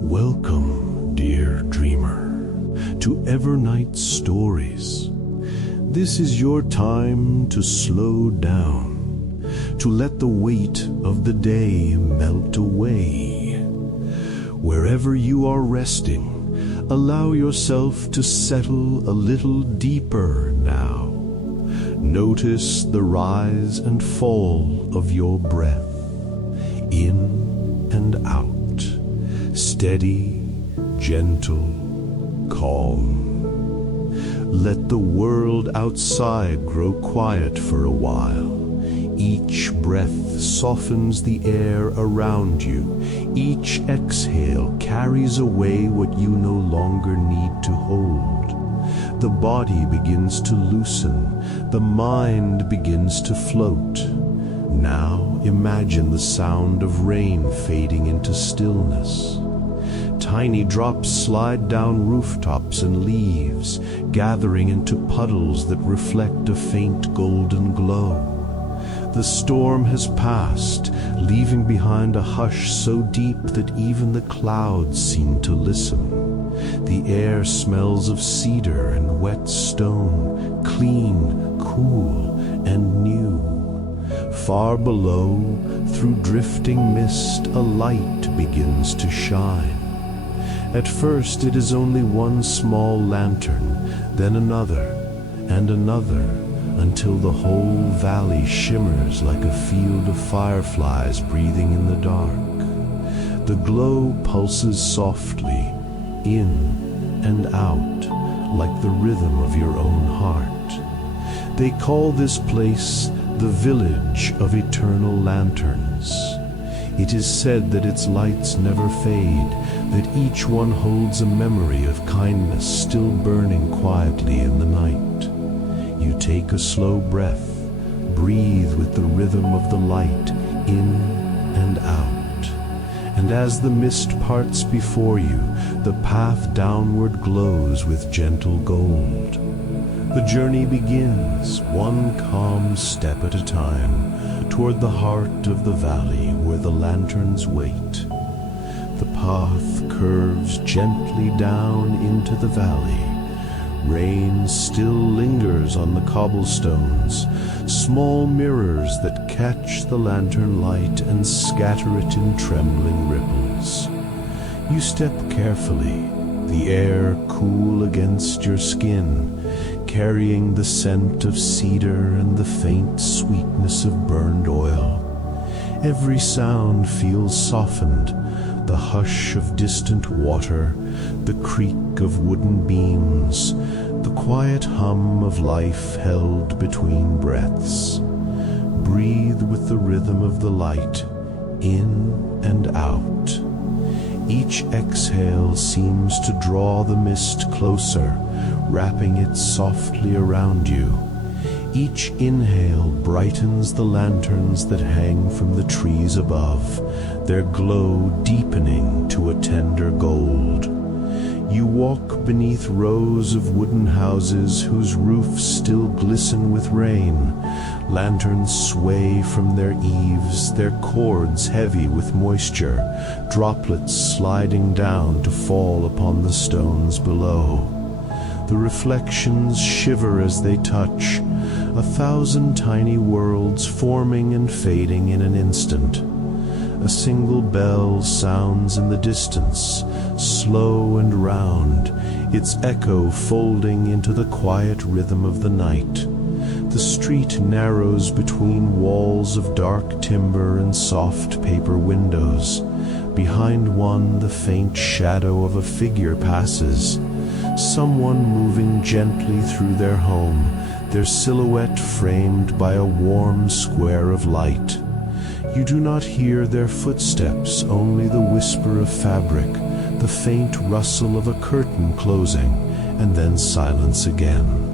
Welcome, dear dreamer, to Evernight Stories. This is your time to slow down, to let the weight of the day melt away. Wherever you are resting, allow yourself to settle a little deeper now. Notice the rise and fall of your breath, in and out. Steady, gentle, calm. Let the world outside grow quiet for a while. Each breath softens the air around you. Each exhale carries away what you no longer need to hold. The body begins to loosen. The mind begins to float. Now imagine the sound of rain fading into stillness. Tiny drops slide down rooftops and leaves, gathering into puddles that reflect a faint golden glow. The storm has passed, leaving behind a hush so deep that even the clouds seem to listen. The air smells of cedar and wet stone, clean, cool, and new. Far below, through drifting mist, a light begins to shine. At first it is only one small lantern, then another and another, until the whole valley shimmers like a field of fireflies breathing in the dark. The glow pulses softly, in and out, like the rhythm of your own heart. They call this place the Village of Eternal Lanterns. It is said that its lights never fade, that each one holds a memory of kindness still burning quietly in the night. You take a slow breath, breathe with the rhythm of the light, in and out. And as the mist parts before you, the path downward glows with gentle gold. The journey begins, one calm step at a time, toward the heart of the valley where the lanterns wait. The path curves gently down into the valley. Rain still lingers on the cobblestones, small mirrors that catch the lantern light and scatter it in trembling ripples. You step carefully, the air cool against your skin, carrying the scent of cedar and the faint sweetness of burned oil. Every sound feels softened, the hush of distant water, the creak of wooden beams, the quiet hum of life held between breaths. Breathe with the rhythm of the light, in and out. Each exhale seems to draw the mist closer, wrapping it softly around you. Each inhale brightens the lanterns that hang from the trees above, their glow deepening to a tender gold. You walk beneath rows of wooden houses whose roofs still glisten with rain. Lanterns sway from their eaves, their cords heavy with moisture, droplets sliding down to fall upon the stones below. The reflections shiver as they touch, 1,000 tiny worlds forming and fading in an instant. A single bell sounds in the distance, slow and round, its echo folding into the quiet rhythm of the night. The street narrows between walls of dark timber and soft paper windows. Behind one, the faint shadow of a figure passes, someone moving gently through their home, their silhouette framed by a warm square of light. You do not hear their footsteps, only the whisper of fabric, the faint rustle of a curtain closing, and then silence again.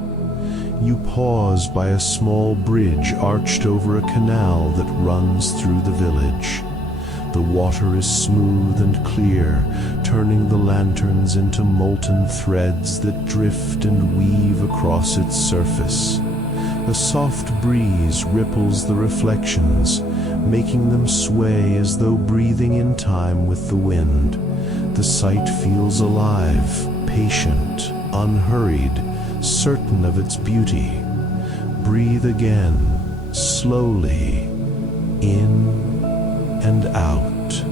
You pause by a small bridge arched over a canal that runs through the village. The water is smooth and clear, turning the lanterns into molten threads that drift and weave across its surface. A soft breeze ripples the reflections, making them sway as though breathing in time with the wind. The sight feels alive, patient, unhurried, certain of its beauty. Breathe again, slowly, in and out.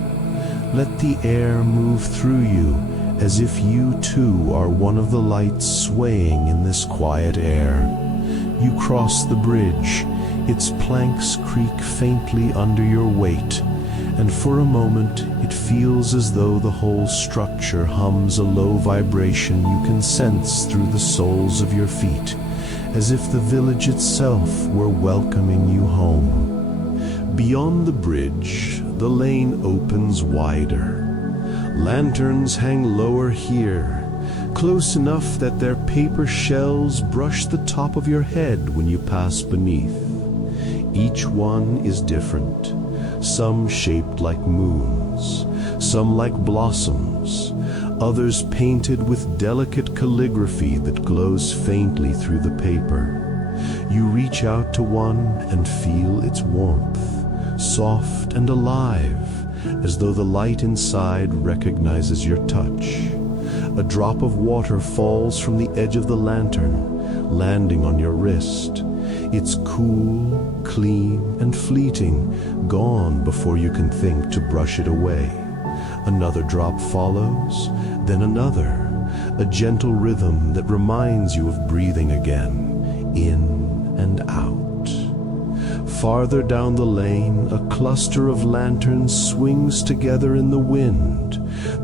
Let the air move through you as if you too are one of the lights swaying in this quiet air. You cross the bridge, its planks creak faintly under your weight, and for a moment it feels as though the whole structure hums a low vibration you can sense through the soles of your feet, as if the village itself were welcoming you home. Beyond the bridge, the lane opens wider. Lanterns hang lower here, close enough that their paper shells brush the top of your head when you pass beneath. Each one is different, some shaped like moons, some like blossoms, others painted with delicate calligraphy that glows faintly through the paper. You reach out to one and feel its warmth, soft and alive, as though the light inside recognizes your touch. A drop of water falls from the edge of the lantern, landing on your wrist. It's cool, clean, and fleeting, gone before you can think to brush it away. Another drop follows, then another, a gentle rhythm that reminds you of breathing again, in and out. Farther down the lane, a cluster of lanterns swings together in the wind,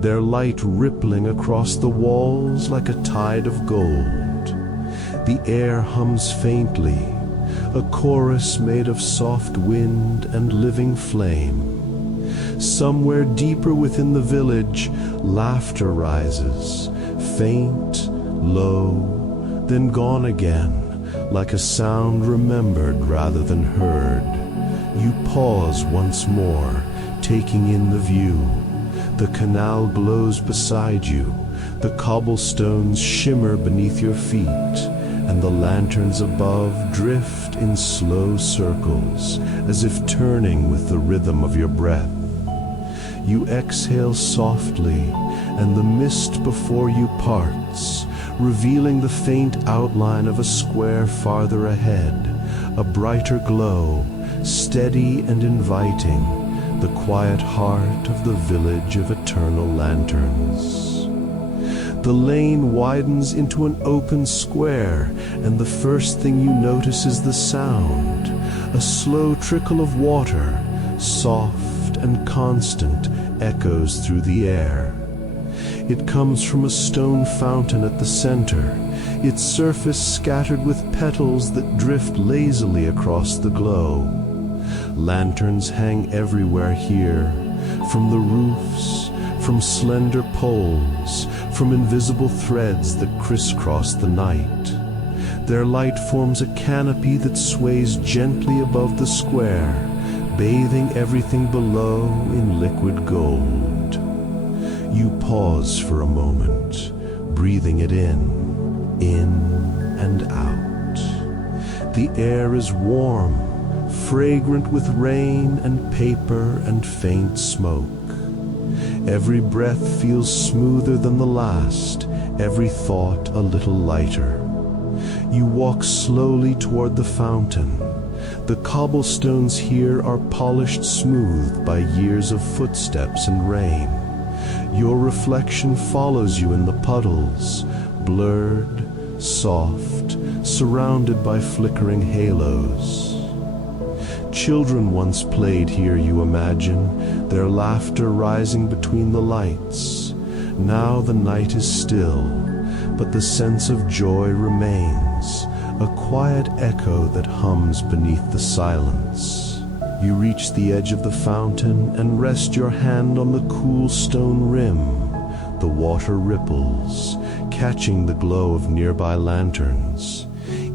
their light rippling across the walls like a tide of gold. The air hums faintly, a chorus made of soft wind and living flame. Somewhere deeper within the village, laughter rises, faint, low, then gone again, like a sound remembered rather than heard. You pause once more, taking in the view. The canal glows beside you, the cobblestones shimmer beneath your feet, and the lanterns above drift in slow circles, as if turning with the rhythm of your breath. You exhale softly, and the mist before you parts, revealing the faint outline of a square farther ahead, a brighter glow, steady and inviting, the quiet heart of the village of eternal lanterns. The lane widens into an open square, and the first thing you notice is the sound, a slow trickle of water, soft and constant, echoes through the air. It comes from a stone fountain at the center, its surface scattered with petals that drift lazily across the glow. Lanterns hang everywhere here, from the roofs, from slender poles, from invisible threads that crisscross the night. Their light forms a canopy that sways gently above the square, bathing everything below in liquid gold. You pause for a moment, breathing it in and out. The air is warm, fragrant with rain and paper and faint smoke. Every breath feels smoother than the last, every thought a little lighter. You walk slowly toward the fountain. The cobblestones here are polished smooth by years of footsteps and rain. Your reflection follows you in the puddles, blurred, soft, surrounded by flickering halos. Children once played here, you imagine, their laughter rising between the lights. Now the night is still, but the sense of joy remains, a quiet echo that hums beneath the silence. You reach the edge of the fountain and rest your hand on the cool stone rim. The water ripples, catching the glow of nearby lanterns.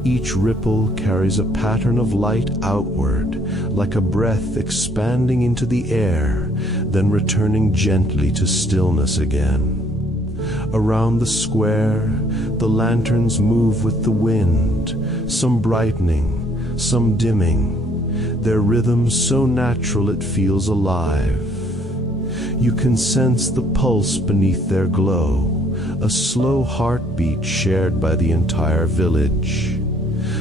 Each ripple carries a pattern of light outward, like a breath expanding into the air, then returning gently to stillness again. Around the square, the lanterns move with the wind, some brightening, some dimming, their rhythm so natural it feels alive. You can sense the pulse beneath their glow, a slow heartbeat shared by the entire village.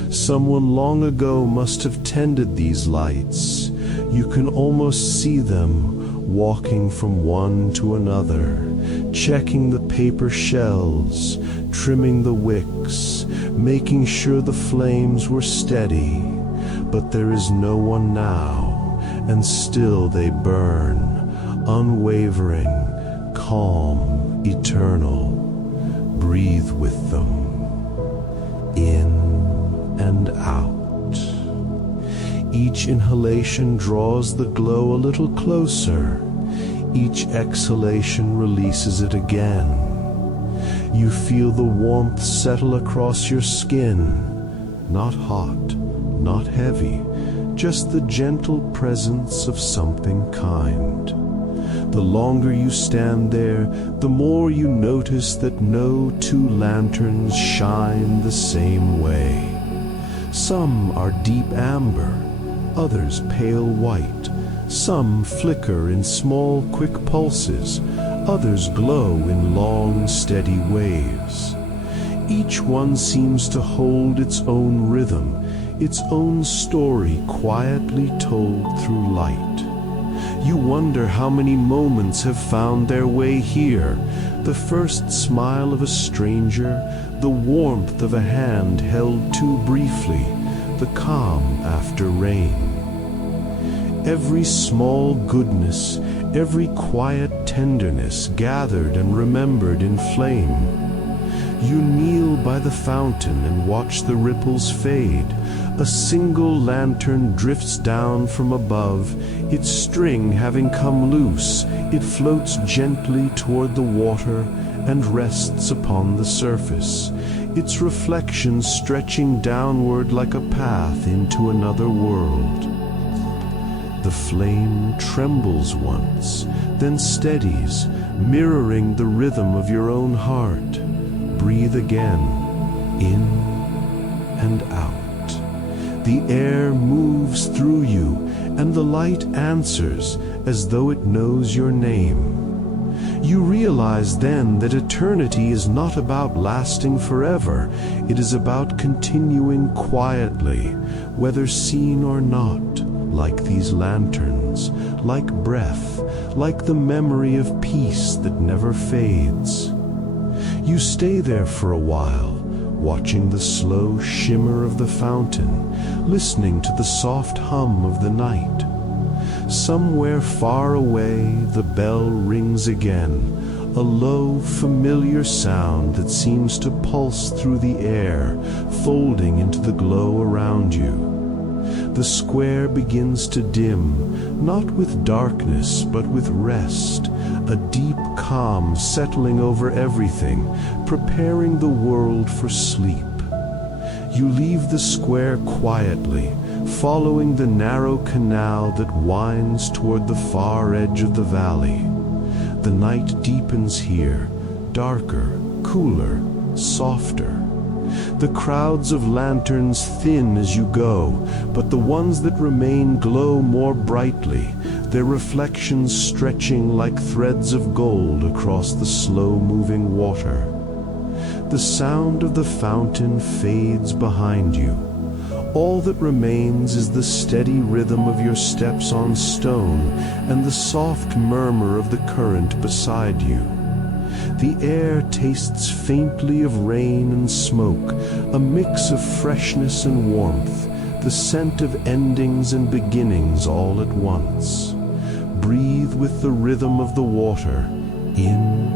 Someone long ago must have tended these lights. You can almost see them walking from one to another, checking the paper shells, trimming the wicks, making sure the flames were steady. But there is no one now, and still they burn, unwavering, calm, eternal. Breathe with them, in and out. Each inhalation draws the glow a little closer. Each exhalation releases it again. You feel the warmth settle across your skin. Not hot, not heavy, just the gentle presence of something kind. The longer you stand there, the more you notice that no two lanterns shine the same way. Some are deep amber, others pale white. Some flicker in small, quick pulses, others glow in long, steady waves. Each one seems to hold its own rhythm, its own story quietly told through light. You wonder how many moments have found their way here. The first smile of a stranger, the warmth of a hand held too briefly, the calm after rain. Every small goodness, every quiet tenderness gathered and remembered in flame. You kneel by the fountain and watch the ripples fade. A single lantern drifts down from above, its string having come loose. It floats gently toward the water and rests upon the surface, its reflection stretching downward like a path into another world. The flame trembles once, then steadies, mirroring the rhythm of your own heart. Breathe again, in and out. The air moves through you, and the light answers as though it knows your name. You realize then that eternity is not about lasting forever. It is about continuing quietly, whether seen or not, like these lanterns, like breath, like the memory of peace that never fades. You stay there for a while, watching the slow shimmer of the fountain, listening to the soft hum of the night. Somewhere far away, the bell rings again, a low, familiar sound that seems to pulse through the air, folding into the glow around you. The square begins to dim, not with darkness, but with rest, a deep calm settling over everything, preparing the world for sleep. You leave the square quietly, following the narrow canal that winds toward the far edge of the valley. The night deepens here, darker, cooler, softer. The crowds of lanterns thin as you go, but the ones that remain glow more brightly, their reflections stretching like threads of gold across the slow-moving water. The sound of the fountain fades behind you. All that remains is the steady rhythm of your steps on stone and the soft murmur of the current beside you. The air tastes faintly of rain and smoke, a mix of freshness and warmth, the scent of endings and beginnings all at once. Breathe with the rhythm of the water, in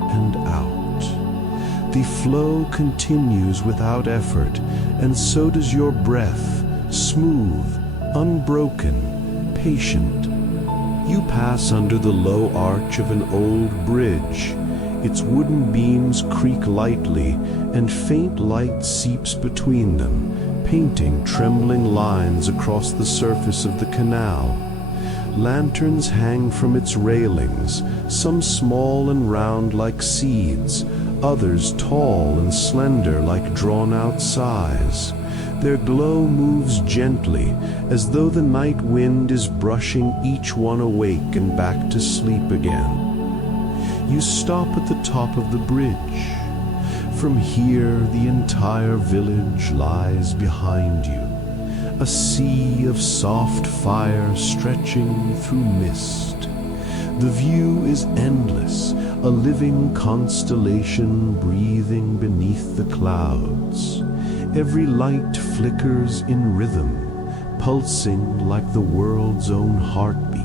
and out. The flow continues without effort, and so does your breath, smooth, unbroken, patient. You pass under the low arch of an old bridge. Its wooden beams creak lightly, and faint light seeps between them, painting trembling lines across the surface of the canal. Lanterns hang from its railings, some small and round like seeds, others tall and slender like drawn-out sighs. Their glow moves gently, as though the night wind is brushing each one awake and back to sleep again. You stop at the top of the bridge. From here, the entire village lies behind you, a sea of soft fire stretching through mist. The view is endless, a living constellation breathing beneath the clouds. Every light flickers in rhythm, pulsing like the world's own heartbeat.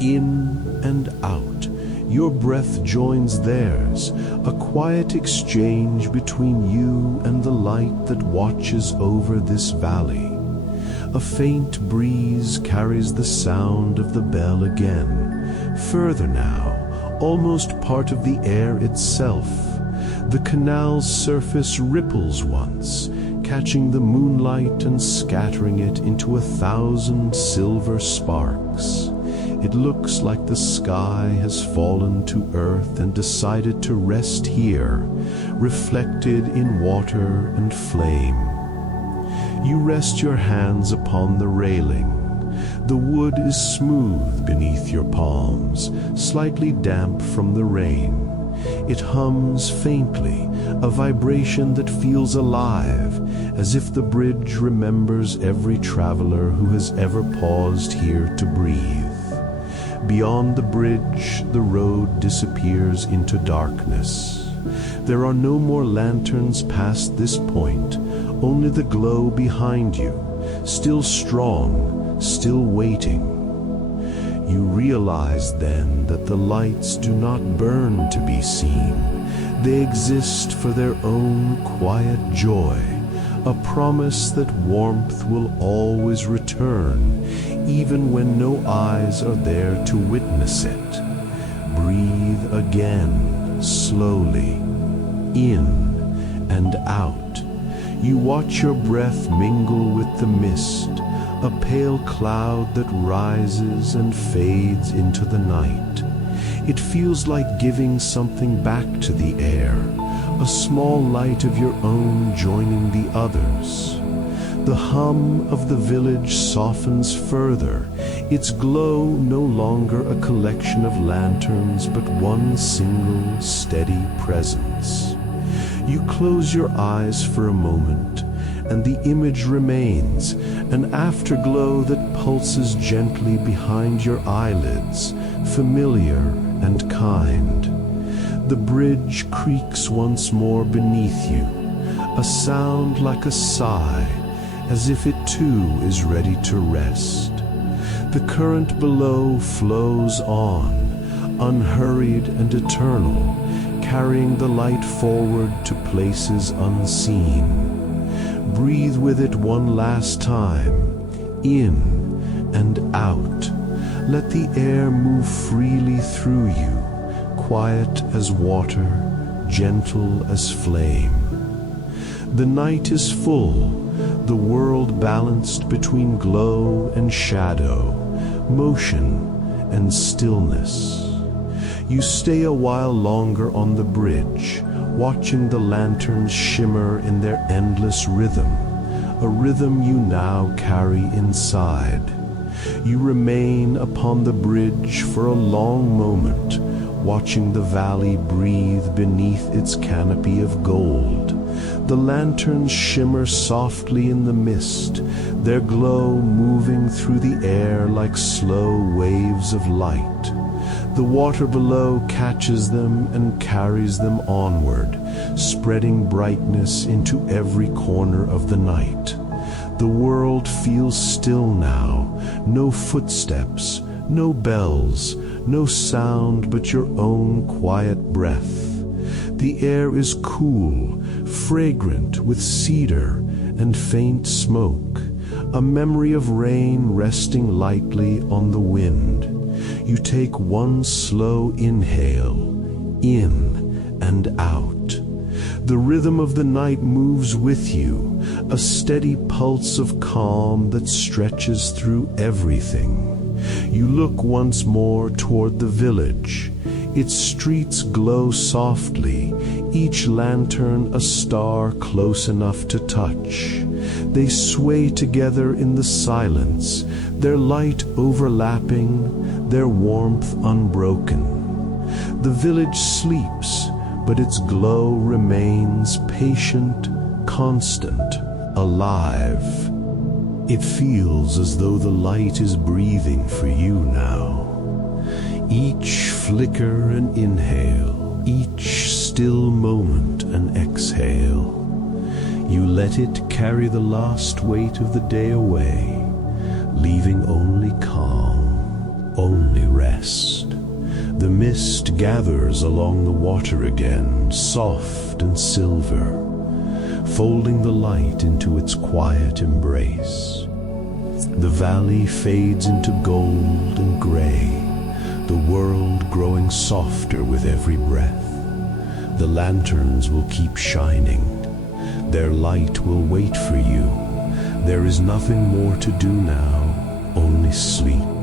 In and out, your breath joins theirs, a quiet exchange between you and the light that watches over this valley. A faint breeze carries the sound of the bell again. Further now, almost part of the air itself. The canal's surface ripples once, catching the moonlight and scattering it into 1,000 silver sparks. It looks like the sky has fallen to earth and decided to rest here, reflected in water and flame. You rest your hands upon the railing. The wood is smooth beneath your palms, slightly damp from the rain. It hums faintly, a vibration that feels alive, as if the bridge remembers every traveler who has ever paused here to breathe. Beyond the bridge, the road disappears into darkness. There are no more lanterns past this point, only the glow behind you, still strong, still waiting. You realize then that the lights do not burn to be seen. They exist for their own quiet joy, a promise that warmth will always return, even when no eyes are there to witness it. Breathe again, slowly, in and out. You watch your breath mingle with the mist, a pale cloud that rises and fades into the night. It feels like giving something back to the air, a small light of your own joining the others. The hum of the village softens further, its glow no longer a collection of lanterns but one single steady presence. You close your eyes for a moment, and the image remains, an afterglow that pulses gently behind your eyelids, familiar and kind. The bridge creaks once more beneath you, a sound like a sigh, as if it too is ready to rest. The current below flows on, unhurried and eternal, carrying the light forward to places unseen. Breathe with it one last time, in and out. Let the air move freely through you, quiet as water, gentle as flame. The night is full, the world balanced between glow and shadow, motion and stillness. You stay a while longer on the bridge, watching the lanterns shimmer in their endless rhythm, a rhythm you now carry inside. You remain upon the bridge for a long moment, watching the valley breathe beneath its canopy of gold. The lanterns shimmer softly in the mist, their glow moving through the air like slow waves of light. The water below catches them and carries them onward, spreading brightness into every corner of the night. The world feels still now, no footsteps, no bells, no sound but your own quiet breath. The air is cool, fragrant with cedar and faint smoke, a memory of rain resting lightly on the wind. You take one slow inhale, in and out. The rhythm of the night moves with you, a steady pulse of calm that stretches through everything. You look once more toward the village. Its streets glow softly, each lantern a star close enough to touch. They sway together in the silence, their light overlapping, their warmth unbroken. The village sleeps, but its glow remains patient, constant, alive. It feels as though the light is breathing for you now. Each flicker an inhale, each still moment an exhale. You let it carry the last weight of the day away, leaving only calm, only rest. The mist gathers along the water again, soft and silver, folding the light into its quiet embrace. The valley fades into gold and gray, the world growing softer with every breath. The lanterns will keep shining. Their light will wait for you. There is nothing more to do now, only sleep.